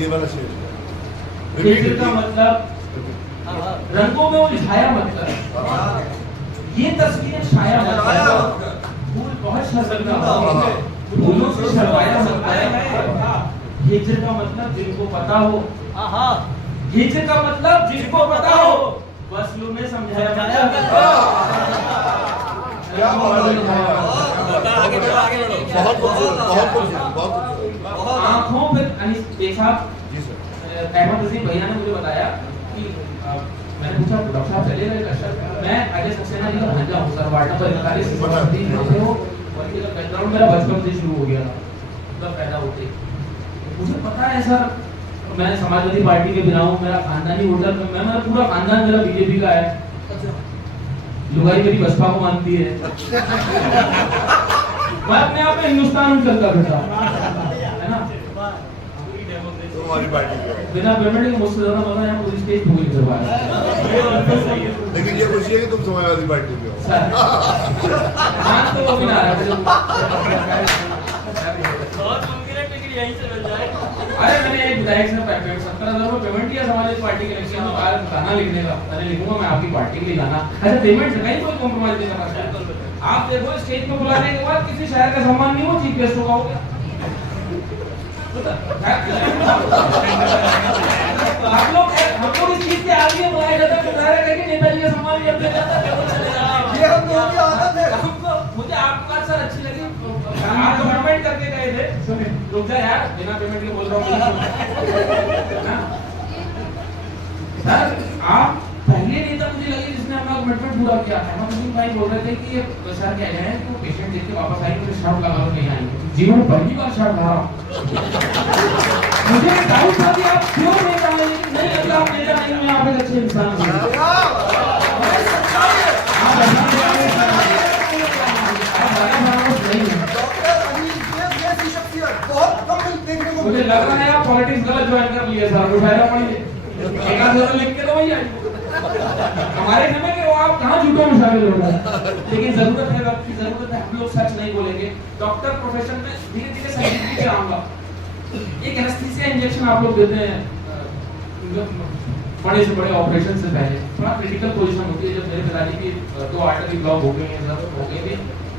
ये वाला शेर हिजर का मतलब रंगों में उलझाया मतलब, ये तस्वीरें छाया मतलब, फूल बहुत शर्मिंदा होते हैं, फूलों से शर्माया होता है। हिजर का मतलब जिनको पता हो, हिजर का मतलब जिनको पता हो, वस्लों में समझाया जाता है। आंखों पे एक साहब अहमद रज़ी भैया ने मुझे बताया कि मैंने पूछा डॉक्टर साहब चले गए कश्यप, मैं अजय सक्सेना जी का भांजा हूं सर, वार्ड नंबर 41 से हो, पॉलिटिकल बैकग्राउंड मेरा बचपन से शुरू हो गया था, मतलब पैदा होते मुझे पता है सर, मैं समाजवादी पार्टी के बिना हूं, मेरा खानदानी वोटर, मेरा पूरा खानदान मेरा बीजेपी का है, लुगाई मेरी बसपा को मानती है, मैं अपने आप में हिंदुस्तान में चलता फिरता है ना, बिना पेमेंट के मुझसे ज्यादा मजा है मुझे स्टेज पे नहीं करवा रहा। लेकिन ये खुशी है कि तुम समाजवादी पार्टी में हो सर मान तो वो भी ना रहा मुझे, बहुत मुमकिन है टिकट यहीं से मिल जाए। अरे मैंने एक विधायक से 70,000 रुपए पेमेंट किया समाजवादी पार्टी के इलेक्शन में, बाहर गाना लिखने का, मैंने लिखूंगा मैं आपकी पार्टी के लिए गाना, अच्छा पेमेंट से कहीं कोई कॉम्प्रोमाइज नहीं करना चाहिए। आप देखो स्टेज पे बुलाने के बाद किसी शहर का सम्मान नहीं हो, चीफ गेस्ट होगा हो गया। आप लोग हमको इस चीज के आगे बुलाया जाता है, मुजाहरा करके नेताजी का सम्मान भी अपने जाता है, ये हम लोगों की आदत है। हमको मुझे आपकी बात सर अच्छी लगी, आप तो पेमेंट करके गए थे, रुक जा यार बिना पेमेंट के बोल रहा हूँ सर, आप पहले नेता मुझे लगे जिसने अपना कमिटमेंट पूरा किया। अहमद रज़ी भाई बोल रहे थे कि ये सर कह रहे हैं कि वो पेशेंट देख के वापस आएंगे तो शर्ट लगा कर नहीं आएंगे, जीवन पहली बार शर्ट लगा रहा हूँ। मुझे डाउट था कि आप क्यों नेता हैं, लेकिन नहीं अगर आप नेता नहीं मैं आप एक अच्छे इंसान हूँ। मुझे लग रहा है आप पॉलिटिक्स गलत ज्वाइन कर लिए सर, उठाया पड़िए एक आध लिख के तो वही आई हमारे घर में कि वो आप कहाँ झूठों में शामिल हो रहे हैं, लेकिन जरूरत है, वक्त की जरूरत है, हम लोग सच नहीं बोलेंगे। डॉक्टर प्रोफेशन में धीरे धीरे संजीदगी पे आऊंगा। एक एनेस्थीसिया इंजेक्शन आप लोग देते हैं बड़े से बड़े ऑपरेशन से पहले, थोड़ा क्रिटिकल पोजीशन होती है, जब मेरे पिताजी की 2 आर्टरी ब्लॉक हो गई हैं, सब हो गए थे,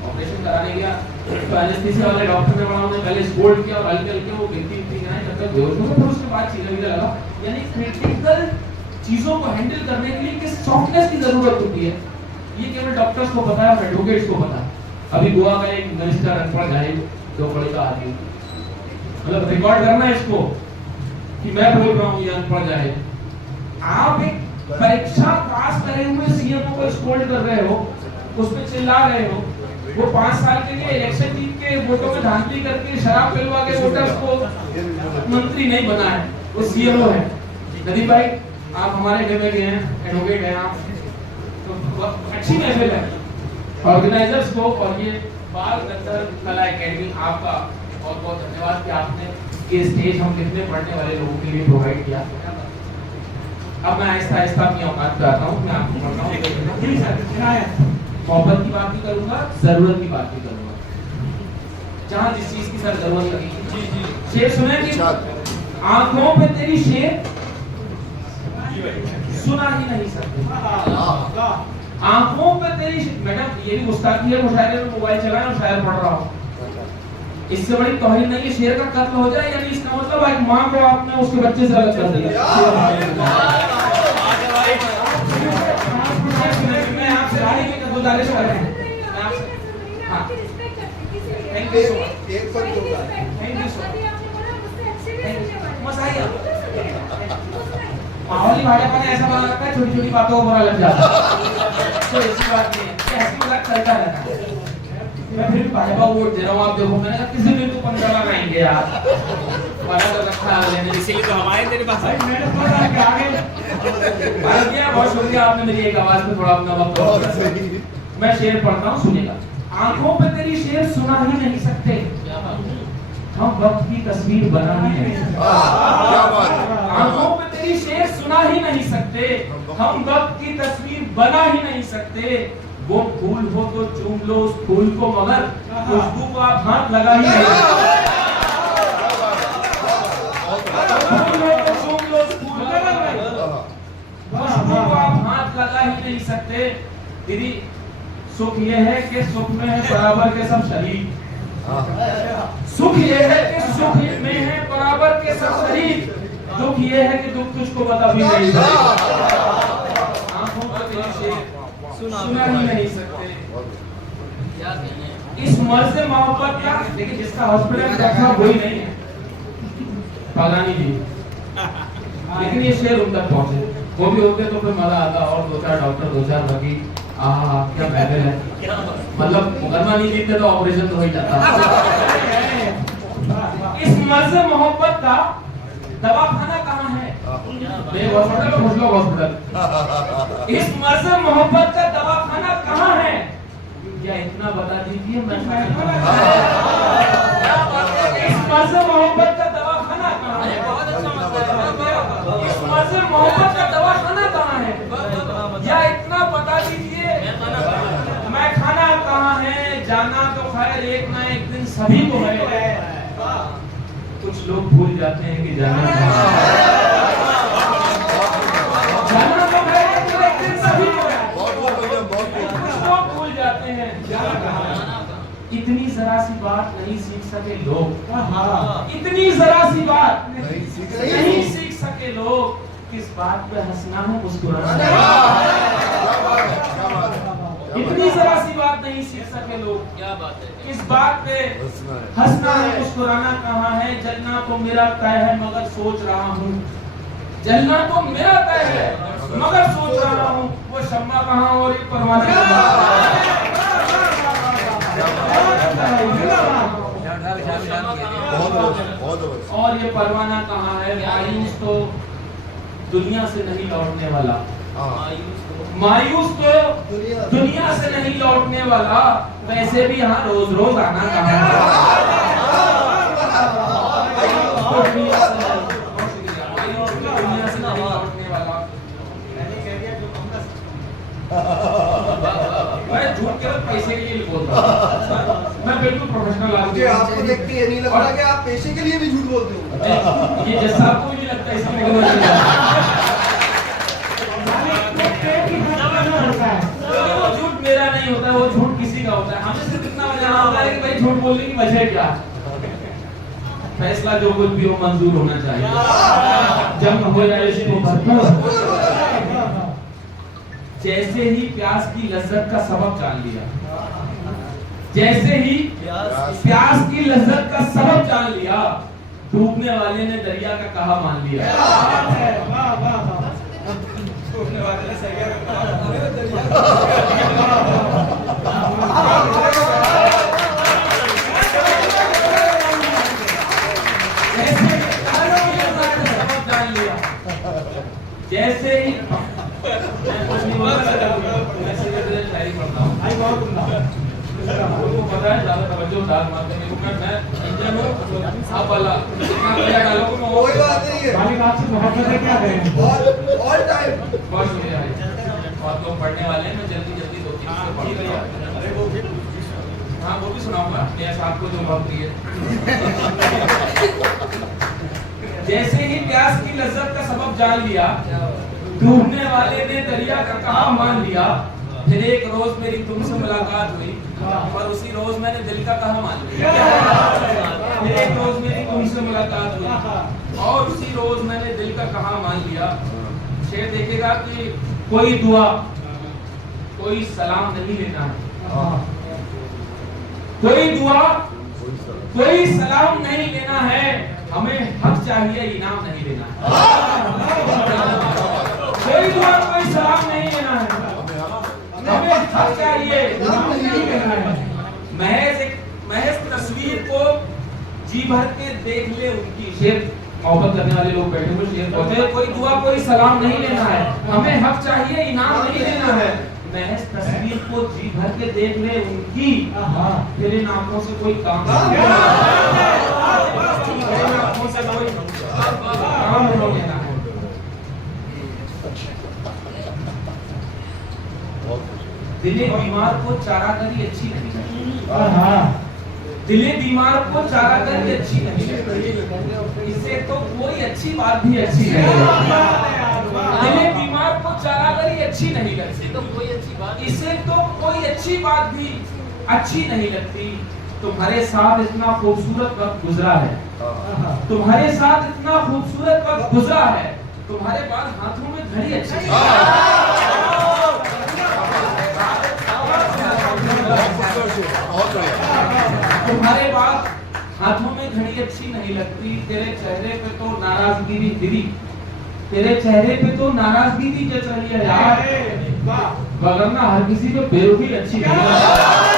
ऑपरेशन कराने गया तो एनेस्थीसिया वाले डॉक्टर ने बड़ा उन्हें पहले स्पोर्ट किया और हल्के हल्के वो गिनती कराए जब तक बेहोश हो गए, फिर उसके बाद चीजें लगा। यानी क्रिटिकल चीजों को हैंडल करने के लिए किस सॉफ्टनेस की जरूरत होती है, ये केवल डॉक्टर्स को पता है और एडवोकेट्स को पता है। अभी गोवा का एक मिनिस्टर अनपढ़ गाय 2 बड़े का आदमी, मतलब रिकॉर्ड करना है इसको कि मैं बोल रहा हूँ ये अनपढ़ जाए। आप एक परीक्षा पास करे हुए सीएमओ को स्कोल्ड कर रहे हो, उस पे चिल्ला रहे हो, वो 5 साल के लिए इलेक्शन जीत के वोटों में धांधली करके शराब पिलवा के वोटर्स को मंत्री नहीं बना है, वो सीएमओ है। नदीम भाई आप हमारे एडवोकेट हैं, एडवोकेट हैं आप, तो अच्छी महफिल है। ऑर्गेनाइजर्स को और ये बाल गंधर्व कला एकेडमी आपका बहुत बहुत धन्यवाद कि आपने ये स्टेज हम कितने पढ़ने वाले लोगों के लिए प्रोवाइड किया। अब मैं आहिस्ता आहिस्ता अपनी औकात पे आता हूँ, मैं आपको पढ़ता हूँ, मोहब्बत की बात भी करूंगा, जरूरत की बात भी करूंगा, जहाँ जिस चीज की सर जरूरत लगी। शेर सुने कि आंखों पे तेरी शेर सुना ही नहीं सकते, आंखों पे तेरी, मैडम ये भी गुस्ताखी है, मुशायरे में मोबाइल चलाए और शायर पढ़ रहा हूँ, इससे बड़ी तौहीन नहीं है। शेर का कत्ल हो जाए यानी इसका मतलब एक माँ को आपने उसके बच्चे से अलग कर दिया। मैं आपसे रानी की गुजारिश कर रहा हूँ, हाँ thank you so much, thank you so much, माहौल ही भाजपा ने ऐसा बना रखा है, छोटी छोटी बातों को बुरा लग जाता है, तो ऐसी बात नहीं है, ऐसी मजाक चलता रहता है। मैं फिर भाजपा वोट दे रहा हूँ, आप देखो मैंने कहा किसी दिन तो 15 लगाएंगे यार, वादा कर रखा है लेने, इसीलिए तो हमारे तेरे पास आए, मैंने थोड़ा आगे भारतीय, बहुत शुक्रिया आपने मेरी एक आवाज पे थोड़ा अपना वक्त दिया। मैं शेर पढ़ता हूँ, सुनिएगा। आंखों पे तेरी शेर सुना ही नहीं सकते, हम वक्त की तस्वीर बना ही नहीं सकते, आंखों पे तेरी शेर सुना ही नहीं सकते, हम वक्त की तस्वीर बना ही नहीं सकते, वो फूल हो तो चूम लो उस फूल को, मगर खुशबू को आप हाथ लगा ही नहीं सकते। ही नहीं सकते। दीदी सुख ये है कि सुख में है बराबर के सब शरीक, सुख ये है कि सुख में है बराबर के सब शरीक, दुख ये है कि दुख तुझको पता भी नहीं, आंखों का दृश्य सुना ही नहीं सकते। इस मर्ज मोहब्बत का, लेकिन जिसका हॉस्पिटल देखा वही नहीं है पालानी जी, लेकिन ये शेर उन तक पहुंचे, वो भी होते तो फिर मजा आता। और 2-4 डॉक्टर 2-4 वकील, आहा क्या महफिल है, मतलब मुकदमा नहीं जीतते तो ऑपरेशन तो हो ही जाता। इस मर्ज मोहब्बत का दवाखाना कहाँ है? हॉस्पिटल में घुस लो हॉस्पिटल। इस मर्ज मोहब्बत का दवाखाना कहाँ है? क्या इतना बता दीजिए मैं इस मर्ज मोहब्बत का दवाखाना कहाँ है? इस मर्ज मोहब्बत का दवाखाना कहाँ है? या इतना बता दीजिए मैं खाना कहाँ है? जाना तो खैर एक ना एक दिन सभी को है, कुछ लोग भूल जाते हैं कि जाना कहाँ है। जाना तो खैर एक दिन सभी को है, कुछ लोग भूल जाते हैं जाना कहाँ है। इतनी जरा सी बात नहीं सीख सके लोग, इतनी जरा सी बात नहीं सीख सके लोग, किस बात पे हंसना है मुस्कुराना है। इतनी जरा सी बात नहीं सीख सके लोग, क्या बात है, किस बात पे हंसना है मुस्कुराना कहाँ है। जलना तो मेरा तय है मगर सोच रहा हूँ, जलना तो मेरा तय है मगर सोच रहा हूँ, वो शम्मा कहाँ और एक परवाना कहाँ। और ये परवाना कहाँ है? मायूस तो दुनिया से नहीं लौटने वाला, मायूस तो दुनिया से नहीं लौटने वाला, वैसे भी यहाँ रोज रोज आना कहाँ है? दुनिया से नहीं लौटने वाला। मैं झूठ केवल पैसे के लिए बोलता हूँ, मैं बिल्कुल प्रोफेशनल आदमी हूँ। आपको देख के ये नहीं लग रहा कि आप पैसे के लिए भी झूठ बोलते हो। ये जैसा आपको भी नहीं लगता इसलिए वो झूठ मेरा नहीं होता, वो झूठ किसी का होता है। हमें सिर्फ इतना बताना होता है कि भाई झूठ बोलने की वजह क्या, फैसला जो कुछ भी हो मंजूर होना चाहिए, जब हो जाए इसको भरपूर। जैसे ही प्यास की लज्जत का सबब जान लिया, जैसे ही प्यास की लज्जत का सबब जान लिया, डूबने वाले ने दरिया का कहा मान लिया। डूबने वाले ने दरिया का कहा जान लिया। जैसे ही शायरी पढ़ता हूँ, पता है ज्यादा तवज्जो डाल मारते हैं, मैं इंजन हूँ आप वाला इतना बढ़िया डालोगे मैं कोई बात नहीं है, मालिक आपसे मोहब्बत है क्या करें ऑल टाइम बहुत शुक्रिया और लोग पढ़ने वाले हैं, मैं जल्दी 2-3 से पढ़ लिया। हाँ वो भी सुनाऊंगा मेरे साथ को जो बहुत प्रिय। जैसे ही प्यास की लज्जत का सबब जान लिया, डूबने वाले ने दरिया का कहा मान लिया। फिर एक रोज मेरी तुमसे मुलाकात हुई और उसी रोज मैंने दिल का कहा मान लिया। फिर एक रोज मेरी तुमसे मुलाकात हुई और उसी रोज मैंने दिल का कहा मान लिया। शेर देखेगा कि कोई दुआ कोई सलाम नहीं लेना है, कोई दुआ कोई सलाम नहीं लेना है, हमें हक चाहिए इनाम नहीं लेना है। कोई दुआ कोई सलाम नहीं लेना है, हमें हक चाहिए इनाम नहीं लेना है। महज तस्वीर को जी भर के देख ले उनकी। शेर मोहब्बत करने वाले लोग बैठे हुए शेर कहते हैं कोई दुआ कोई सलाम नहीं लेना है, हमें हक चाहिए इनाम नहीं लेना है। महज तस्वीर को जी भर के देख ले उनकी, तेरे आंखों से कोई काम नहीं लेना है। दिले बीमार को चारा करी अच्छी नहीं, दिले बीमार को चारा करी अच्छी नहीं, इससे तो कोई अच्छी बात भी अच्छी नहीं। दिले बीमार को अब चारागरी अच्छी नहीं लगती, तो कोई अच्छी बात इसे तो कोई अच्छी बात भी अच्छी नहीं लगती। तुम्हारे साथ इतना खूबसूरत वक्त गुजरा है, तुम्हारे साथ इतना खूबसूरत वक्त गुजरा है, तुम्हारे पास हाथों में घड़ी अच्छी बहुत बढ़िया। तुम्हारे पास हाथों में घड़ी अच्छी नहीं लगती, तेरे चेहरे पे तो नाराजगी भी गिरी, तेरे चेहरे पे तो नाराजगी भी जच रही है यार, वरना हर किसी पे बेरुखी अच्छी नहीं लगती।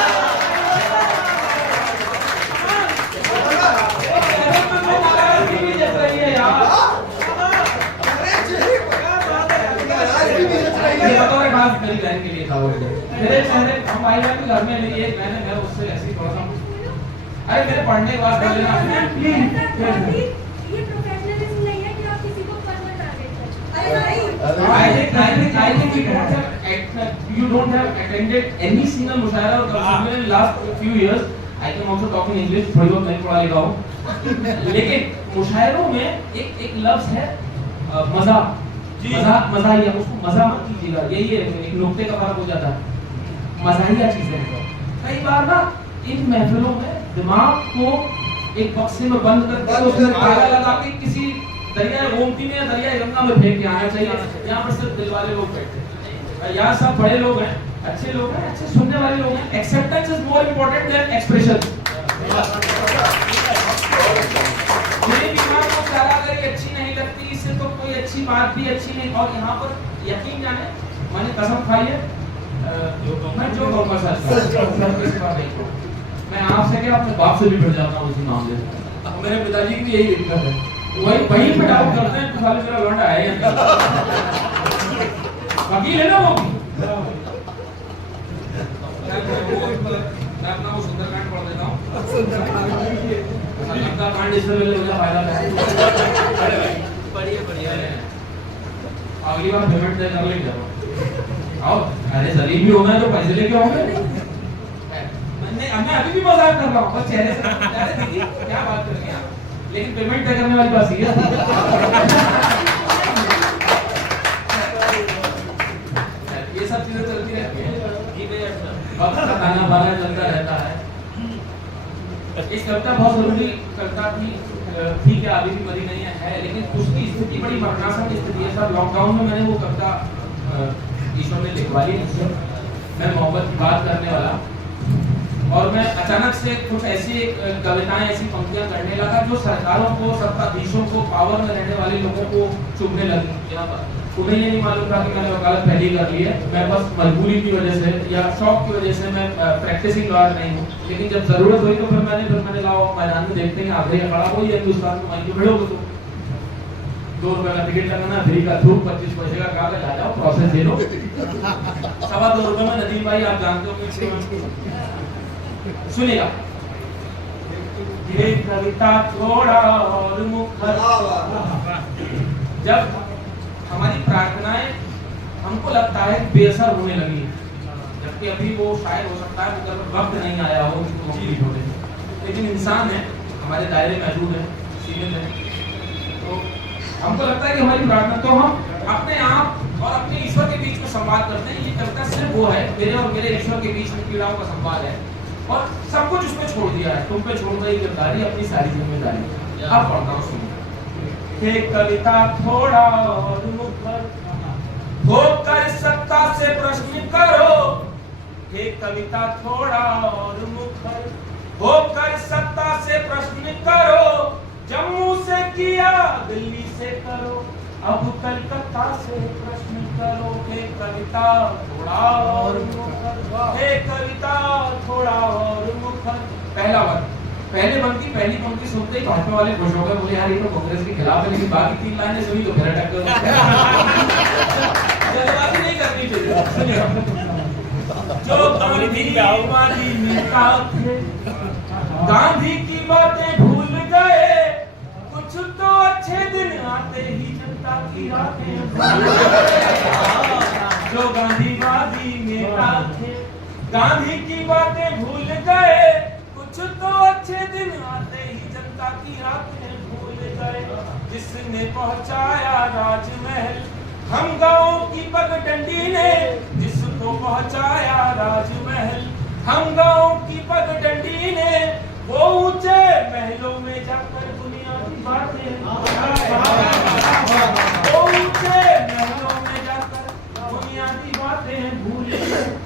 मेरी बहन के लिए था वो, मेरे चेहरे हम भाई बहन के घर में मेरी एक बहन है, मैं उससे ऐसी थोड़ा सा, अरे मेरे पढ़ने के बाद बोल देना प्लीज। ये प्रोफेशनलिज्म नहीं है कि आप किसी को फन में टारगेट करें। I think you don't have attended any single मुशायरा और तकरीर in last few years. I can also talk in English, थोड़ी बहुत मैं पढ़ा लिखा हूँ, लेकिन मुशायरों में एक लफ्ज है मजा, मजाहिया, उसको मजा मत कीजिएगा, यही है एक नुक्ते का फर्क हो जाता है। मजाहिया चीजें कई बार ना इन महफिलों में दिमाग को एक बक्से में बंद करके उसमें ताला लगा के किसी दरिया गोमती में या दरिया गंगा में फेंक के आना चाहिए। यहाँ पर सिर्फ दिल वाले लोग बैठे हैं, यहाँ सब बड़े लोग हैं, अच्छे लोग हैं, अच्छे सुनने वाले लोग हैं। Acceptance is more important then expression. मेरे दिमाग को चारागरी अच्छी नहीं लगती, इससे तो कोई अच्छी बात भी अच्छी नहीं। और यहाँ पर यकीन जाने मैंने कसम खाई है, मैं जो कहूँगा सच, मैं आपसे क्या अपने बाप से भी भिड़ जाता हूँ इसी मामले में। मेरे पिताजी की भी यही दिक्कत है, वहीं पे डाउट करते हैं कि साले मेरा लौंडा है या नहीं। वकील है ना वो भी। मैं अपना वो सुंदरकांड पढ़ देता हूँ। सुंदरकांड इससे मेरे मुझे फायदा है। बढ़िया अगली बार पेमेंट दे कर लेंगे आओ। अरे जलील भी होना है तो पैसे लेके आओगे। मैं अभी भी मजाक कर रहा हूँ, बस चेहरे से अरे देखिए क्या बात कर रहे हैं आप, लेकिन पेमेंट तय करने वाली बात सीरियस है। ये सब चीजें चलती रहती हैं, वक्त का खाना पाना चलता रहता है। एक कविता बहुत जरूरी कविता थी, ठीक है अभी भी मरी नहीं है, लेकिन उसकी स्थिति बड़ी मरनासन स्थिति है। सर लॉकडाउन में मैंने वो कविता ईश्वर ने लिखवा ली, मैं मोहब्बत की बात करने वाला, और मैं अचानक से कुछ ऐसी कविताएं ऐसी पंक्तियां करने लगा जो सरकारों को, सत्ताधीशों को, पावर में रहने वाले लोगों को चुभने लगी। यहाँ पर उन्हें ये नहीं मालूम था कि मैंने वकालत पहले कर ली है, मैं बस मजबूरी की वजह से या शौक की वजह से मैं प्रैक्टिसिंग लॉयर नहीं हूँ, लेकिन जब जरूरत हुई तो फिर मैंने लाओ मैदान में देखते हैं आखिरी खड़ा हो या हिंदुस्तान में वहीं भिड़ोगे तो 2 रुपए का टिकट लगाना, फ्री का थूक, 25 पैसे का कागज, आ जाओ प्रोसेस दे लो। 2.25 रुपए में नदीम भाई आप जानते हो, सुनिएगा। ये कविता थोड़ा और मुखर, जब हमारी प्रार्थनाएं हमको लगता है बेअसर होने लगी, जबकि अभी वो शायद हो सकता है मतलब वक्त नहीं आया हो कि कंप्लीट होने, लेकिन इंसान है, हमारे दायरे मौजूद है, सीमित है, तो हमको लगता है कि हमारी प्रार्थना, तो हम अपने आप और अपने ईश्वर के बीच में संवाद करते हैं। ये कविता सिर्फ वो है, मेरे और मेरे ईश्वर के बीच में पीड़ाओं का संवाद है, और सब कुछ उसमें छोड़ दिया है, तुम पे छोड़ गई गिरफ्तारी, अपनी सारी जिम्मेदारी। अब पढ़ता हूँ, सुनिए। एक कविता थोड़ा और मुखर, होकर सत्ता से प्रश्न करो। एक कविता थोड़ा और मुखर, होकर सत्ता से प्रश्न करो। जम्मू से किया दिल्ली से करो, अब कलकत्ता से प्रश्न करो। एक कविता थोड़ा और मुखर, एक कविता थोड़ा और मुखर। पहला वर्ग, पहले बंद की पहली पंक्ति सुनते ही भाजपा वाले खुश हो गए, बोले यार ये तो कांग्रेस के खिलाफ है, लेकिन बाकी 3 लाइनें सुनी तो फिर अटक गए। जल्दबाजी नहीं करनी चाहिए। जो गांधी नेता थे, गांधी की बातें भूल गए, कुछ तो अच्छे दिन आते ही जनता की रातें। जो गांधीवादी नेता थे, गांधी की बातें भूल गए, कुछ तो अच्छे दिन आते ही जनता की रातें भूल गए। जिसने पहुंचाया राजमहल हम गाँव की पगडंडी ने जिसको पहुंचाया राजमहल, हम गाँव की पगडंडी ने वो ऊंचे महलों में जाकर बुनियादी बातें, वो ऊंचे महलों में जाकर बुनियादी बातें भूल गए।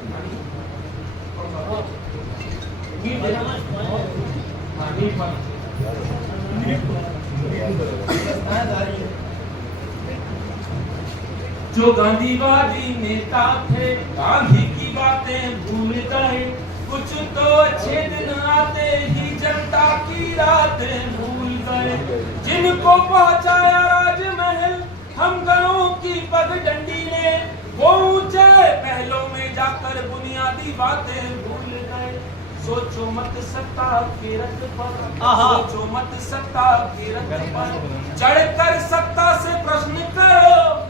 जो गांधीवादी नेता थे गांधी की बातें भूल गए, कुछ तो अच्छे दिन आते ही जनता की रातें भूल गए। जिनको पहुंचाया राजमहल हम गाँव की पगडंडी ने, वो ऊंचे महलों में जाकर बुनियादी बातें भूल गए। सोचो मत सत्ता के रथ पर, सोचो मत सत्ता के रथ पर, चढ़कर सत्ता से प्रश्न करो